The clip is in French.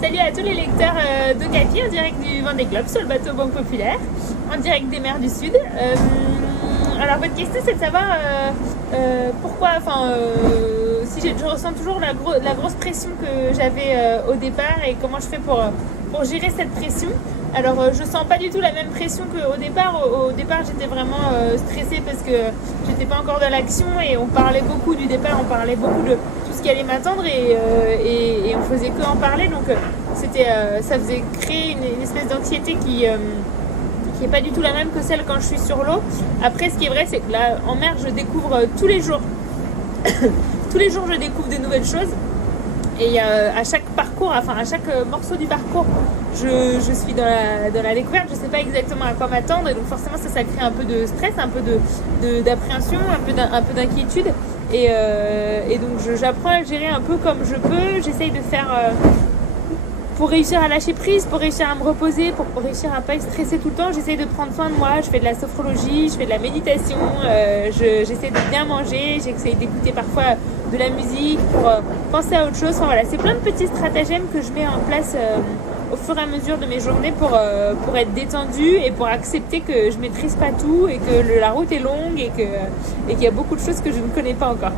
Salut à tous les lecteurs d'Ocapi en direct du Vendée Globe sur le bateau Banque Populaire, en direct des mers du Sud. Alors votre question c'est de savoir pourquoi, si je ressens toujours la grosse pression que j'avais au départ et comment je fais pour gérer cette pression. Alors je sens pas du tout la même pression qu'au départ. Au départ j'étais vraiment stressée parce que j'étais pas encore dans l'action et on parlait beaucoup du départ, on parlait beaucoup de tout ce qui allait m'attendre et on faisait que en parler, donc ça faisait créer une espèce d'anxiété qui est pas du tout la même que celle quand je suis sur l'eau. Après ce qui est vrai c'est que là en mer je découvre tous les jours tous les jours je découvre de nouvelles choses. Et à chaque parcours, à chaque morceau du parcours, je suis dans la découverte. Je ne sais pas exactement à quoi m'attendre. Et donc forcément, ça crée un peu de stress, un peu d'appréhension, un peu d'inquiétude. Et donc j'apprends à le gérer un peu comme je peux. J'essaye de faire pour réussir à lâcher prise, pour réussir à me reposer, pour réussir à ne pas être stressée tout le temps. J'essaye de prendre soin de moi. Je fais de la sophrologie, je fais de la méditation. J'essaie de bien manger. J'essaie d'écouter parfois de la musique pour penser à autre chose. Enfin voilà, c'est plein de petits stratagèmes que je mets en place au fur et à mesure de mes journées pour être détendue et pour accepter que je maîtrise pas tout et que la route est longue et qu'il y a beaucoup de choses que je ne connais pas encore.